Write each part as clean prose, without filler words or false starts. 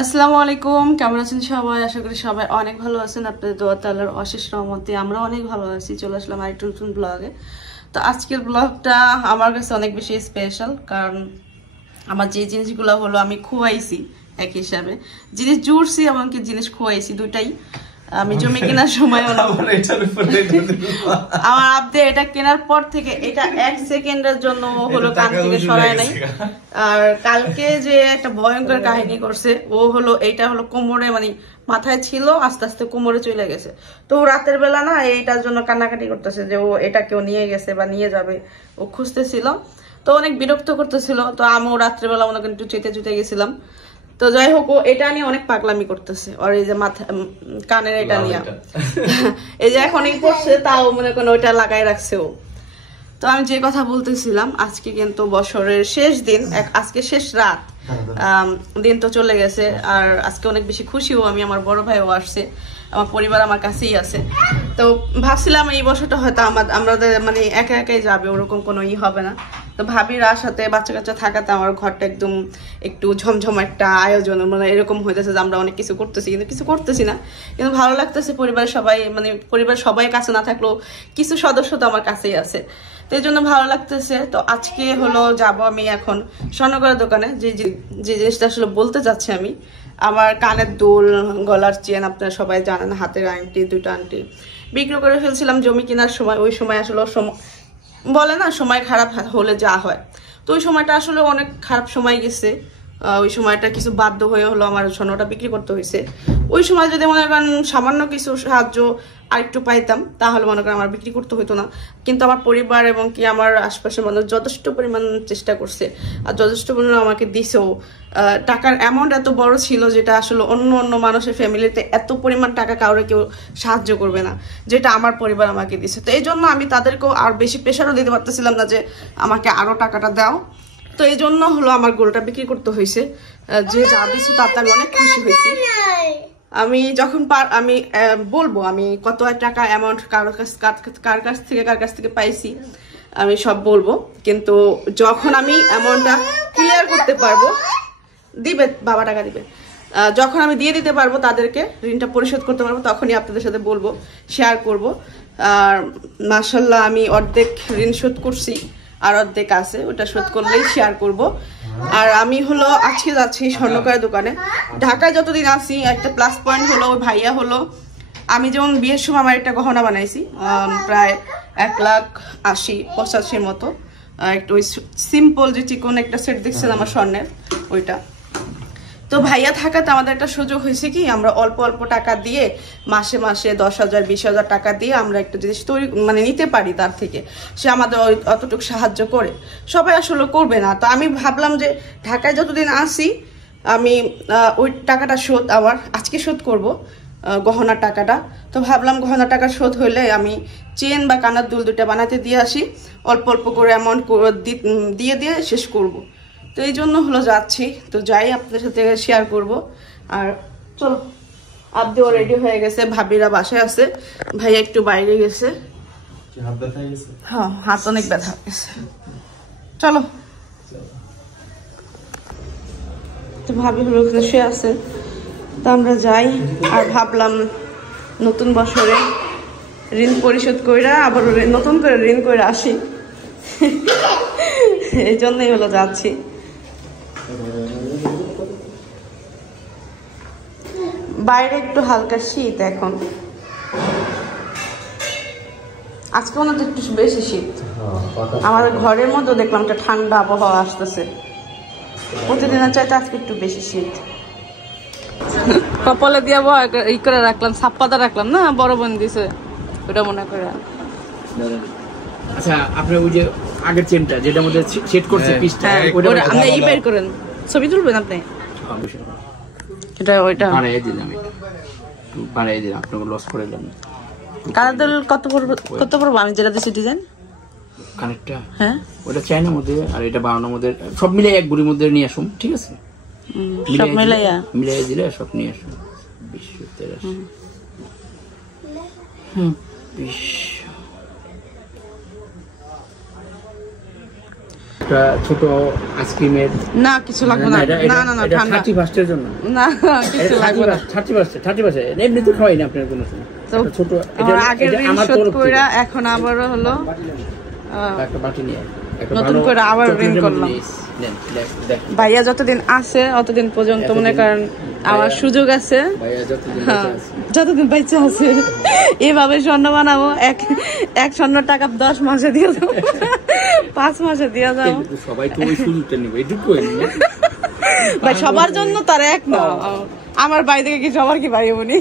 আসসালামু আলাইকুম, কেমন আছেন সবাই? আশা করি সবাই অনেক ভালো আছেন। আপনাদের দোয়া তাআলার অশেষ রহমতে আমরা অনেক ভালো আছি। চলে আসলাম আরেকটা নতুন ব্লগে। তো আজকের ব্লগটা আমার কাছে অনেক বেশি স্পেশাল, কারণ আমার যে জিনিসগুলো হলো আমি খুয়াইছি, এক হিসাবে জিনিস জুড়ছি এমনকি জিনিস খুয়াইছি, দুটাই। আমি জমি কেনার সময় হলো আমার আব্দে এটা কেনার পর থেকে এটা 1 সেকেন্ডের জন্য হলো কান থেকে সরায় নাই। আর কালকে যে একটা ভয়ঙ্কর কাহিনী করছে, ও হলো এইটা হলো কোমরে, মানে মাথায় ছিল, আস্তে আস্তে কোমরে চলে গেছে। তো রাতের বেলা না এইটার জন্য কান্নাকাটি করতেছে যে ও এটা কেউ নিয়ে গেছে বা নিয়ে যাবে, ও খুঁজতেছিল। তো অনেক বিরক্ত করতেছিল। তো আমিও রাত্রেবেলা মনে করেন একটু চেতে চুতে গেছিলাম। তো যাই হোক, ও এটা নিয়ে অনেক পাগলামি করতেছে। আর এই যে মাথা কানের এটা নিয়ে এই যে এখনই পড়ছে, তাও মনে করেন ওইটা লাগাই রাখছে ও। তো আমি যে কথা বলতেছিলাম, আজকে কিন্তু বছরের শেষ দিন, আজকে শেষ রাত, দিন তো চলে গেছে। আর আজকে অনেক বেশি খুশিও আমি, আমার বড় ভাইও আসছে, আমার পরিবার আমার কাছেই আছে। তো ভাবছিলাম এই বছরটা হয়তো আমাদের মানে একা একাই যাবে, ওরকম কোনো হবে না। তো ভাবির সাথে বাচ্চা কাচ্চা থাকাতে আমার ঘরটা একদম একটু ঝমঝম একটা আয়োজন, মানে এরকম হইতেছে যে আমরা অনেক কিছু করতেছি, কিন্তু কিছু করতেছি না, কিন্তু ভালো লাগতেছে। পরিবারের সবাই, মানে পরিবার সবাই কাছে না থাকলেও কিছু সদস্য তো আমার কাছেই আছে, তো এই জন্য ভালো লাগতেছে। তো আজকে হলো যাব আমি এখন স্বর্ণকরের দোকানে। যে জিনিসটা আসলে বলতে চাচ্ছি আমি, আমার কানের দুল, গলার চেন, আপনারা সবাই জানেন, হাতের আংটি, দুটো আংটি বিক্রি করে ফেলছিলাম জমি কেনার সময়। ওই সময় আসলে বলে না সময় খারাপ হলে যা হয়, তো ওই সময়টা আসলে অনেক খারাপ সময় গেছে। ওই সময়টা কিছু বাধ্য হয়ে হলো আমার স্বর্ণটা বিক্রি করতে হয়েছে। ওই সময় যদি মনে করেন সামান্য কিছু সাহায্য আরেকটু পাইতাম, তাহলে মনে করেন আমার বিক্রি করতে হতো না। কিন্তু আমার পরিবার এবং কি আমার আশপাশের মানুষ যথেষ্ট পরিমাণ চেষ্টা করছে, আর যথেষ্ট পরিমাণ আমাকে দিছেও। টাকার অ্যামাউন্ট এত বড় ছিল যেটা আসলে অন্য অন্য মানুষের ফ্যামিলিতে এত পরিমাণ টাকা কাউরে কেউ সাহায্য করবে না, যেটা আমার পরিবার আমাকে দিছে। তো এই জন্য আমি তাদেরকেও আর বেশি প্রেশারও দিতে পারতেছিলাম না যে আমাকে আরো টাকাটা দাও। তো এই জন্য হলো আমার গরুটা বিক্রি করতে হয়েছে। যে যা দিচ্ছে তাতে আমি অনেক খুশি হয়েছি। আমি যখন আমি বলবো আমি কত টাকা অ্যামাউন্ট কার কাছ থেকে পাইছি, আমি সব বলবো। কিন্তু যখন আমি অ্যামাউন্টটা ক্লিয়ার করতে পারবো, দিবে বাবা টাকা দিবে, যখন আমি দিয়ে দিতে পারবো তাদেরকে, ঋণটা পরিশোধ করতে পারবো, তখনই আপনাদের সাথে বলবো, শেয়ার করব। আর মাশাল্লাহ আমি অর্ধেক ঋণ শোধ করছি, আর অর্ধেক আছে, ওটা শোধ করলেই শেয়ার করব। আর আমি হলো আজকে যাচ্ছি স্বর্ণকারের দোকানে। ঢাকায় যতদিন আসি একটা প্লাস পয়েন্ট হলো ওই ভাইয়া হলো, আমি যেমন বিয়ের সময় আমার একটা গহনা বানাইছি প্রায় 1,80,85 মতো, একটু ওই সিম্পল যে চিকন একটা সেট দেখছেন আমার স্বর্ণের, ওইটা। তো ভাইয়া থাকাতে আমাদের একটা সুযোগ হয়েছে কি, আমরা অল্প অল্প টাকা দিয়ে মাসে মাসে 10,000 20,000 টাকা দিয়ে আমরা একটা জিনিস তৈরি মানে নিতে পারি তার থেকে। সে আমাদের অতটুকু সাহায্য করে, সবাই আসলে করবে না। তো আমি ভাবলাম যে ঢাকায় যতদিন আসি আমি ওই টাকাটা শোধ আবার আজকে শোধ করব, গহনার টাকাটা। তো ভাবলাম গহনার টাকা শোধ হইলে আমি চেন বা কানার দুল দুটা বানাতে দিয়ে আসি, অল্প অল্প করে অ্যামাউন্ট দিয়ে দিয়ে শেষ করব। তো এই জন্য হলো যাচ্ছি। তো যাই আপনাদের সাথে শেয়ার করব। আর চলো, আব্দিও রেডি হয়ে গেছে, ভাবিরা বাসায় আছে, ভাইয়া একটু বাইরে গেছে। হ্যাঁ, হাত অনেক ব্যথা গেছে। চলো। তো ভাবি হলো ওখানে শুয়ে আছে, তো আমরা যাই। আর ভাবলাম নতুন বছরে ঋণ পরিশোধ কইরা আবার নতুন করে ঋণ করে আসি, এই জন্যই হলো যাচ্ছি। বাইরে একটু হালকা শীত এখন, আজকে মনে হচ্ছে একটু বেশি শীত। আমার ঘরের মধ্যে দেখলাম একটা ঠান্ডা আবহাওয়া আসতেছে, প্রতিদিনের চাইতে আজকে একটু বেশি শীত। কপালে দিয়ে ই করে রাখলাম, ছাপ্পাদা রাখলাম না, বড় বোন দিছে ওটা মনে করে। আচ্ছা, আপনি ওই যে আগের চেনটা যেটা মধ্যে সেট করছে পিসটা, ওটা আপনি এই বের করেন, ছবি তুলবেন আপনি। এটা ওইটা বানাই দিলাম, একটু বানাই দিলাম, আপনাকে লস করে দিলাম। কানের দুল কত পড়বো? আমি যেটা দিচ্ছি ডিজাইন কানেরটা, হ্যাঁ ওটা চাইনার মধ্যে, আর এটা বানানোর মধ্যে, সব মিলে এক বুড়ির মধ্যে নিয়ে আসুন, ঠিক আছে? সব মিলাইয়া দিলে সব নিয়ে আসুন। 2023 20 একটা ছোট আইসক্রিমের না কিছু লাগবে না না না না ঠান্ডা 31 এর জন্য না কিছু লাগবে না 31 এমনি তো খাওয়াই না আপনার কোনো সময় ছোট এটা আগের ঋণ শোধ কইরা এখন আবার হলো একটা বাটি নিয়ে নতুন করে আবার ঋণ করলাম। ভাইয়া যতদিন আছে অতদিন পর্যন্ত মনে করেন আমার সুযোগ আছে, যতদিন বাইচা আছে এভাবে স্বর্ণ বানাবো। এক স্বর্ণ টাকা 10 মাসে দিয়ে যাবো, 5 মাসে দিয়ে যাবো। ভাই সবার জন্য তার এক না, আমার বাড়ি থেকে কি সবার কি ভাই বোনি?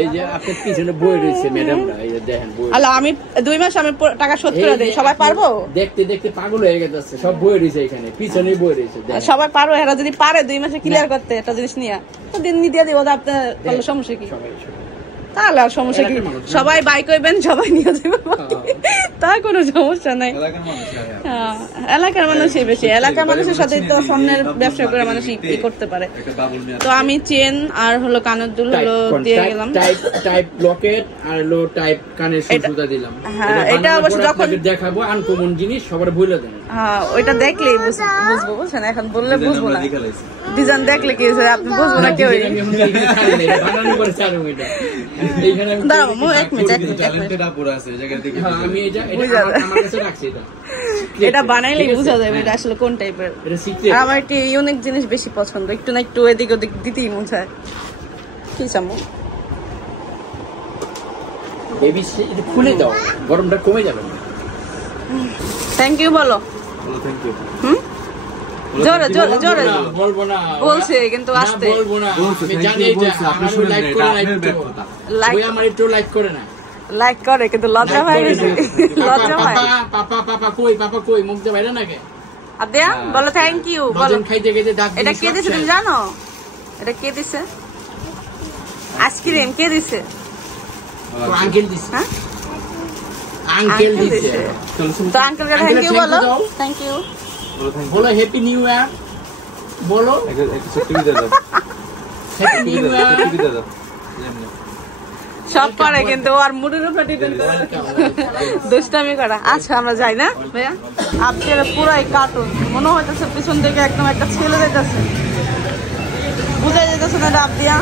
এই যে আপনার পিছনে বই রয়েছে ম্যাডামরা, এই যে দেখেন বই। আল্লাহ আমি 2 মাস আমি টাকা শোধ করে দেই, সবাই পারবো? দেখতে দেখতে পাগল হয়ে গেছে, সব বই রয়েছে এখানে, পিছনেই বই রয়েছে। সবাই পারবো? এরা যদি পারে 2 মাসে ক্লিয়ার করতে একটা জিনিস নিয়ে, তো দিন দিয়ে দিব, আপনার সমস্যা কি? তাহলে আর সমস্যা কি? সবাই বাইক হইবেন, সবাই নিয়ে যাবেন, তার কোনো সমস্যা নাই। এলাকার মানুষই বেশি, এলাকার মানুষের সাথে তো স্বর্ণের ব্যবসা করে মানুষ ই করতে পারে। তো আমি চেন আর হলো কানের দুল হলো দিয়ে গেলাম, টাইপ লকেট আর হলো টাইপ কানের সুতা দিলাম। হ্যাঁ এটা অবশ্য যখন দেখাবো আনকমন জিনিস সবার বলে দেন। হ্যাঁ ওইটা দেখলেই বুঝবো, বুঝছেন? এখন বললে বুঝবো না, ডিজাইন দেখলে কি হয়েছে আপনি বুঝবো না কেউ। এটা বানাইলেই বোঝা যাবে এটা আসলে কোন টাইপের। আমার একটি ইউনিক জিনিস বেশি পছন্দ, একটু না একটু এদিক ওদিক দিতেই মন চায়। কি চামো বেবি খুলে দাও, গরমটা কমে যাবে। থ্যাংক ইউ বলো। Thank you. জোরে জোরে জোরে বলবো না, বলছে কিন্তু আস্তে বলবো না। আমি জানি এটা আপনি শুনে লাইক করে, লাইক আমার একটু লাইক করে না, লাইক করে কিন্তু লজ্জা পায় বেশি, লজ্জা পায়। পাপা কই মুখ দিয়ে বাইরে নাকি? আদিয়া বলো থ্যাংক ইউ বলো। খাইতে খাইতে ডাক। এটা কে দিছে তুমি জানো? এটা কে দিছে? আইসক্রিম কে দিছে? আঙ্কেল দিছে। হ্যাঁ আঙ্কেল দিছে। তো আঙ্কেলকে থ্যাংক ইউ বলো। থ্যাংক ইউ বলো, হ্যাপি নিউ ইয়ার বলো। হ্যাপি নিউ ইয়ার সব করে কিন্তু আর মুডের উপর ডিপেন্ড করে, দুষ্টামি করা। আচ্ছা আমরা যাই না ভাইয়া? আপনার পুরাই কার্টুন মনে হইতেছে, পিছন থেকে একদম একটা ছেলে যেতেছে, বুঝাই যেতেছে না আবদিয়া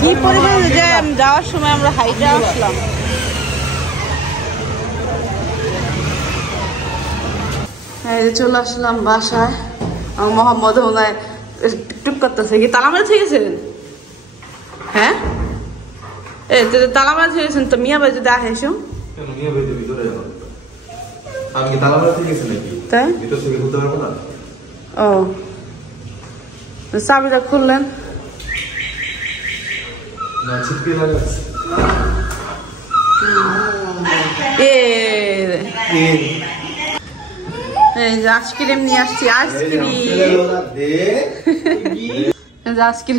কি পরিবেশ। যে যাওয়ার সময় আমরা হাইটে আসলাম, চলে আসলাম বাসায়। মোহাম্মদ ওনায় টুক করতেছে, কি তালা মারা থেকে গেছেন? হ্যাঁ তালা মারা থেকে গেছেন তো মিয়া ভাই যদি আহে এসো। ও চাবিটা খুললেন? আইসক্রিম নিয়ে আসছি, আইসক্রিম আইসক্রিম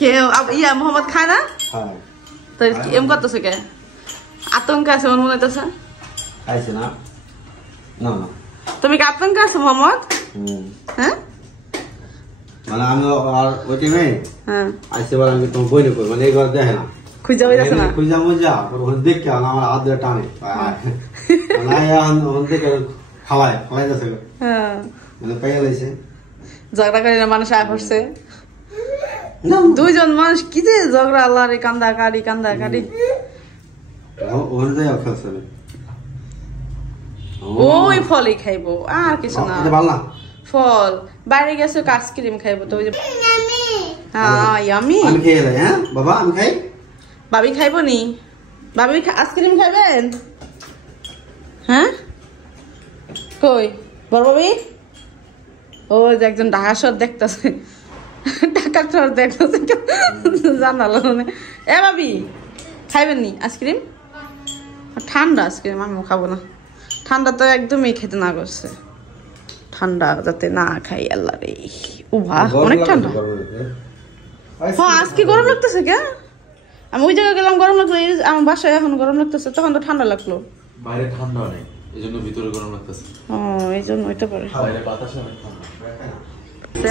কেউ ইয়া মোহাম্মদ খায় না তো এম করতেছে কে? আতঙ্ক আছে মনে হইতেছে। তুমি কি আতঙ্ক আছো মোহাম্মদ? হ্যাঁ মানে আমি আর ওই টাইমে আইসে বলে আমি তোমার বই নেব, মানে এই ঘর দেখে না, খুঁজা হইতাছে না, খুঁজা মজা ওখানে দেখে আমার হাত ধরে টানে খাওয়ায় খাওয়াইতেছে, মানে পাইয়া লাইছে ঝগড়া করে না মানুষ আয় পড়ছে। 2 জন মানুষ কি যে ঝগড়া, আল্লাহ রে কান্দা কাড়ি ওখানে যাই খেলছে ওই ফলই খাইবো আর কিছু না। ফল বাইরে গেছে আইসক্রিম খাইবো তো ওই যে আমি খেয়ে যাই। হ্যাঁ বাবা আমি খাই, ভাবি খাইবো নি? ভাবি আইসক্রিম খাইবেন? হ্যাঁ কই বড় ভাবি? ও একজন ঢাকা শহর দেখতেছে, ঢাকা শহর দেখতেছে জানালো। এ ভাবি খাইবেন নি আইসক্রিম? ঠান্ডা আইসক্রিম আমিও খাবো না, ঠান্ডা তো একদমই খেতে না করছে, ঠান্ডা যাতে না খাই। আল্লাহ রে অনেক ঠান্ডা। হ্যাঁ আজকে গরম লাগতেছে কে? আমি ওই জায়গায় গেলাম গরম লাগলো, আমার বাসায় এখন গরম লাগতেছে, তখন তো ঠান্ডা লাগলো। বাইরে ঠান্ডা নেই, এইজন্য ভিতরে গরম লাগতেছে। ও এইজন্য হইতে পারে।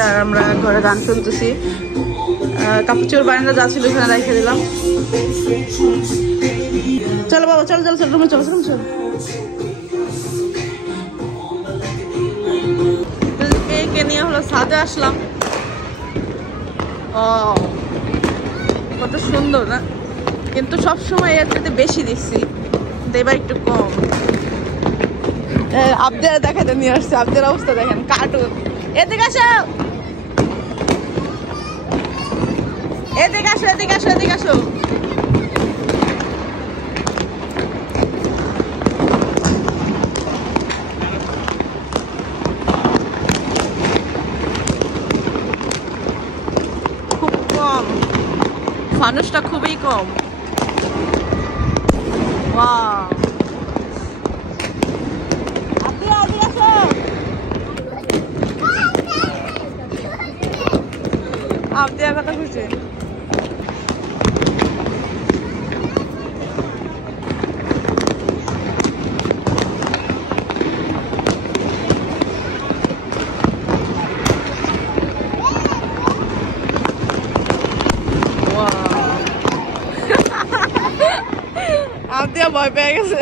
আর আমরা ঘরে গান শুনতেছি, কাপড় চোর বারান্দা যা ছিল ওখানে রেখে দিলাম। চলো বাবা, চলো চলো চলো, রুমে চলো, রুমে চলো। মেয়েকে নিয়ে হলো ছাদে আসলাম। ও কত সুন্দর না, কিন্তু সবসময় এর থেকে বেশি দিচ্ছি, এবার একটু কম। আবদের দেখাতে নিয়ে আসছে, আবদের অবস্থা দেখেন, কার্টুন। এদিকে আসো, এদিকে আসো, এদিকে আসো, এদিকে আসো। খুব কম, মানুষটা খুবই কম। ওয়াও, আপনি কথা খুশি। আপনি ভয় পেয়ে গেছে।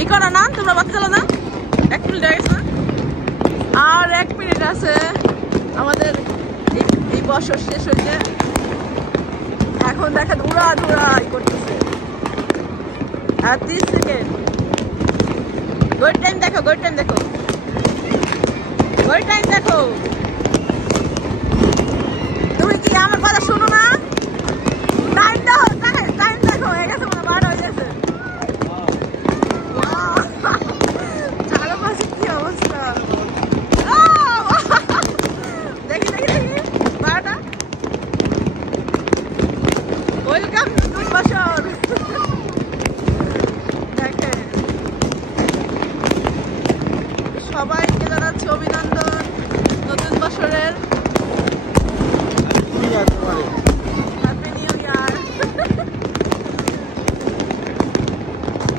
এই করো না, তোমরা বাচ্চা চালো না। 1 মিনিট হয়ে গেছে না, আর 1 মিনিট আছে আমাদের এই বছর শেষ হয়েছে। এখন দেখেন উড়া ধুড়াই করতেছে। আর 30 সেকেন্ড। গুড টাইম দেখো, গুড টাইম দেখো, গুড টাইম দেখো। তুমি কি আমার কথা শোনো না? টাইম দেখো, টাইম দেখো, হয়ে গেছে, মনে 12 হয়ে গেছে। চারপাশে কি অবস্থা, দেখি দেখি দেখি, 12টা। ওয়েলকাম নতুন বছর। দেখেন সবাইকে জানাচ্ছি অভিনন্দন নতুন বছরের। Happy new year.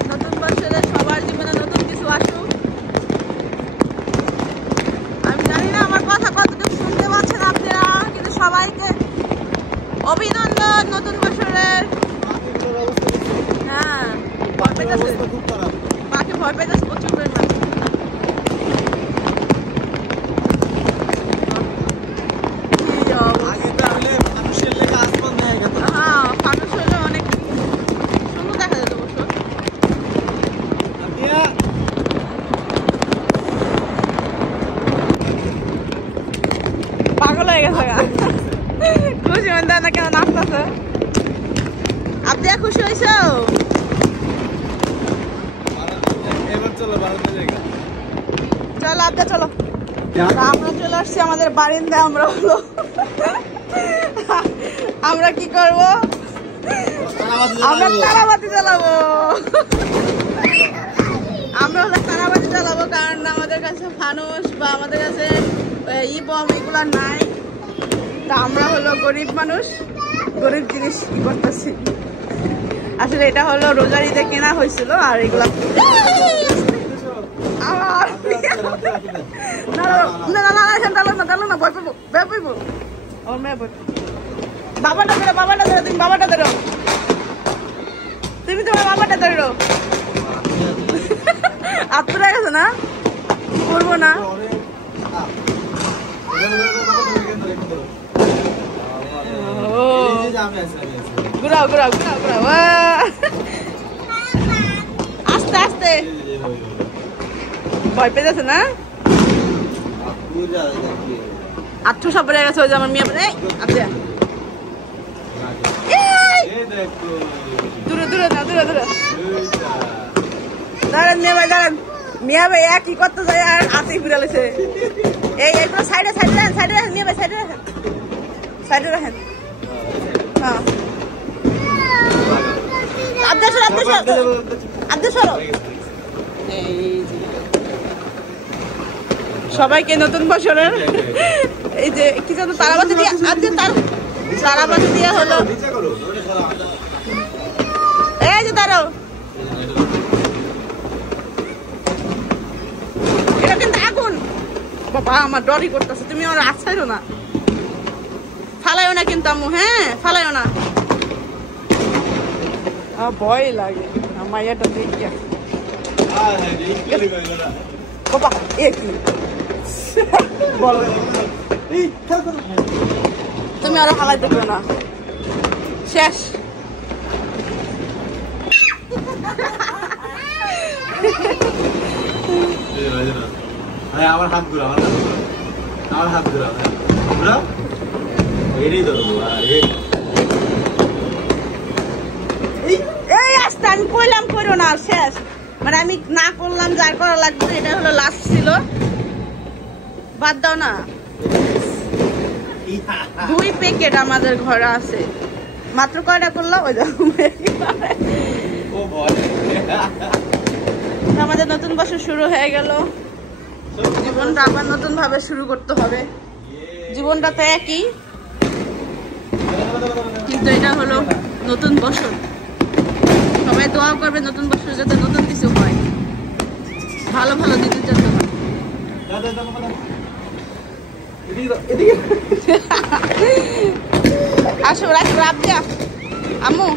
নতুন বছরে সবার জীবনে নতুন কিছু আসুক। আমি জানি না আমার কথা কতটুকু শুনতে পাচ্ছেন আপনারা, কিন্তু সবাইকে অভিনন্দন নতুন বছরের। হ্যাঁ, ভয় পেতেছে, বাকি ভয় পেতেছে প্রচুর পরিমাণ। হ্যাঁ, মানুষ হলে অনেক সুন্দর দেখা যেত অবশ্য। পাগল হয়ে গেছে, খুশি মন দেয় না কেন নাচতেছে। আপনি খুশি হয়েছো? চলো আপনি চলো, আমরা চলে আসছি আমাদের বারিন্দায়। আমরা হলো আমরা কি করব, আমরা তারাবাতি জ্বালাবো। আমরা হলো তারাবাতি জ্বালাবো, কারণ আমাদের কাছে ফানুস বা আমাদের কাছে ই বম এগুলা নাই। তা আমরা হলো গরিব মানুষ, গরিব জিনিস কি করতেছি। আসলে এটা হলো রোজার ঈদে কেনা হয়েছিল, আর এগুলা বাবাটা ধরো, বাবাটা ধরো, তুমি বাবাটা ধরো, তুমি তোমার বাবাটা ধরো। আপনারা গেছে না, করবো না। ঘুরাও ঘুরাও ঘুরাও ঘুরাও, আস্তে আস্তে। ভয় পেয়ে যাচ্ছে না, আচ্ছু সব বেড়ে গেছে। ওই যে আমার মেয়ে বলে দূরে দূরে না, দূরে দূরে দাঁড়ান। মেয়ে ভাই দাঁড়ান, মিয়া ভাই কি করতে যায় আর হাতেই ঘুরে লেছে। এই একটু সাইডে সাইডে রাখেন, সাইডে রাখেন, মিয়া ভাই সাইডে রাখেন, সাইডে রাখেন। হ্যাঁ, আব্দুল সর, আব্দুল সর, আব্দুল সর। সবাইকে নতুন বছরের এই যে কি জানো তারাবাতি দিয়ে আজকে তারাবাতি দিয়ে হলো এই যে দাঁড়াও এটা কিন্তু আগুন বাবা আমার ডরি করতেছে তুমি আমার আছাইরো না ফালাইও না কিন্তু আম্মু হ্যাঁ ফালাইও না ভয় লাগে আমার এটা দেখিয়া বাবা এ কি তুমি আরো হালাই দেখো না শেষ আমার হাত ঘুরা আমার হাত ঘুরা ঘুরা এটাই তো এই আস্তে আমি কইলাম করো না শেষ মানে আমি না করলাম যার করা লাগবে এটা হলো লাস্ট ছিল বাদ দাও না 2 প্যাকেট আমাদের ঘরে আছে মাত্র কয়টা করলাম ওই আমাদের নতুন বছর শুরু হয়ে গেল জীবনটা আবার নতুন ভাবে শুরু করতে হবে জীবনটা তো একই কিন্তু এটা হলো নতুন বছর সবাই দোয়া করবে নতুন বছর যাতে নতুন কিছু হয় ভালো ভালো দিতে যাতে হয় আসো রাখ দিয়া আম্মু